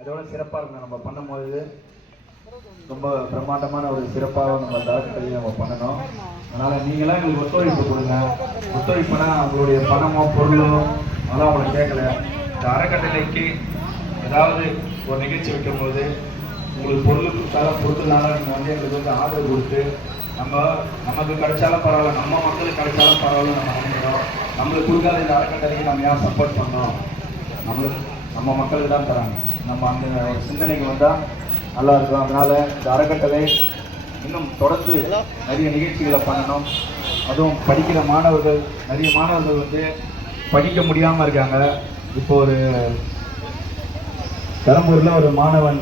அதோட சிறப்பாக இருக்கும். நம்ம பண்ணும்போது ரொம்ப பிரம்மாண்டமான ஒரு சிறப்பாக நம்ம இந்த அறக்கட்டளையை நம்ம பண்ணணும். அதனால் நீங்களாம் எங்களுக்கு ஒத்துழைப்பு கொடுங்க. ஒத்துழைப்புனா உங்களுடைய பணமோ பொருளோ அதெல்லாம் உங்களை கேட்கல. இந்த அறக்கட்டளைக்கு ஏதாவது ஒரு நிகழ்ச்சி வைக்கும்போது உங்களுக்கு பொருள் கொடுத்தாலும் கொடுத்துனாலும் நீங்கள் வந்து எங்களுக்கு வந்து ஆதரவு கொடுத்து நமக்கு கிடைச்சாலும் பரவாயில்ல, நம்ம மக்களுக்கு கிடைச்சாலும் பரவாயில்ல நம்ம நினைக்கிறோம். நம்மளுக்கு கொடுக்காத இந்த அறக்கட்டளைக்கு நம்ம யார் சப்போர்ட் பண்ணோம், நம்ம மக்களுக்கு தான் தராங்க. நம்ம அந்த ஒரு சிந்தனைக்கு வந்தால் நல்லா இருக்கும். அதனால் இந்த அறக்கட்டளை இன்னும் தொடர்ந்து நிறைய நிகழ்ச்சிகளை பண்ணணும். அதுவும் படிக்கிற மாணவர்கள், நிறைய மாணவர்கள் வந்து படிக்க முடியாமல் இருக்காங்க. இப்போ ஒரு பெரம்பூரில் ஒரு மாணவன்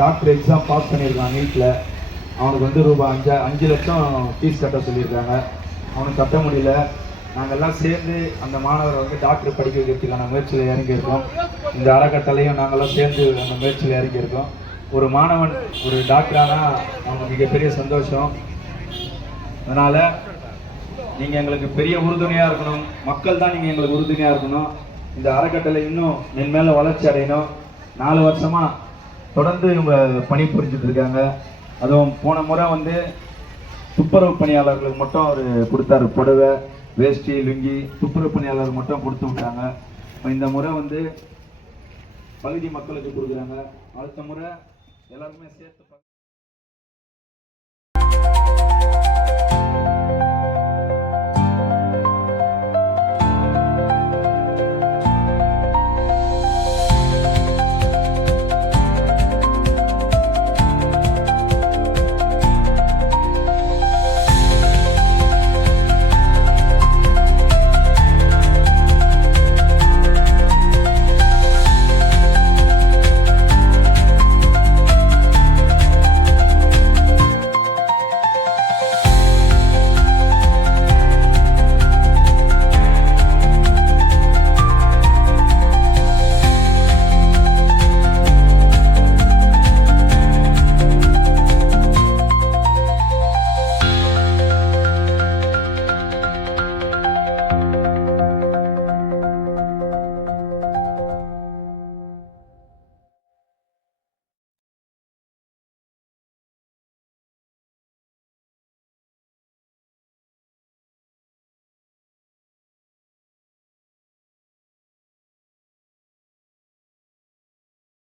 டாக்டர் எக்ஸாம் பாஸ் பண்ணியிருக்கான் நீட்டில். அவனுக்கு வந்து ரூபாய் 5 லட்சம் ஃபீஸ் கட்ட சொல்லியிருக்காங்க. அவனுக்கு கட்ட முடியல. நாங்கள் எல்லாம் சேர்ந்து அந்த மாணவரை வந்து டாக்டர் படிக்க வைக்கிறதுக்கான முயற்சியில் இறங்கியிருக்கோம். இந்த அறக்கட்டளையும் நாங்களாம் சேர்ந்து அந்த முயற்சியில் இறங்கியிருக்கோம். ஒரு மாணவன் ஒரு டாக்டரானா அவனுக்கு மிகப்பெரிய சந்தோஷம். அதனால் நீங்கள் எங்களுக்கு பெரிய உறுதுணையாக இருக்கணும். மக்கள் தான் நீங்கள் எங்களுக்கு உறுதுணையாக இருக்கணும். இந்த அறக்கட்டளை இன்னும் மென்மேல வளர்ச்சி அடையணும். 4 வருஷமாக தொடர்ந்து இவங்க பணி புரிஞ்சுட்டு இருக்காங்க. அதுவும் போன முறை வந்து துப்புரவு பணியாளர்களுக்கு மட்டும் அவர் கொடுத்தாரு. புடவை, வேஷ்டி, லுங்கி துப்புரவு பணியாளர்கள் மட்டும் கொடுத்து விட்டாங்க. இந்த முறை வந்து பகுதி மக்களுக்கு கொடுக்குறாங்க. அடுத்த முறை எல்லாருமே சேர்த்து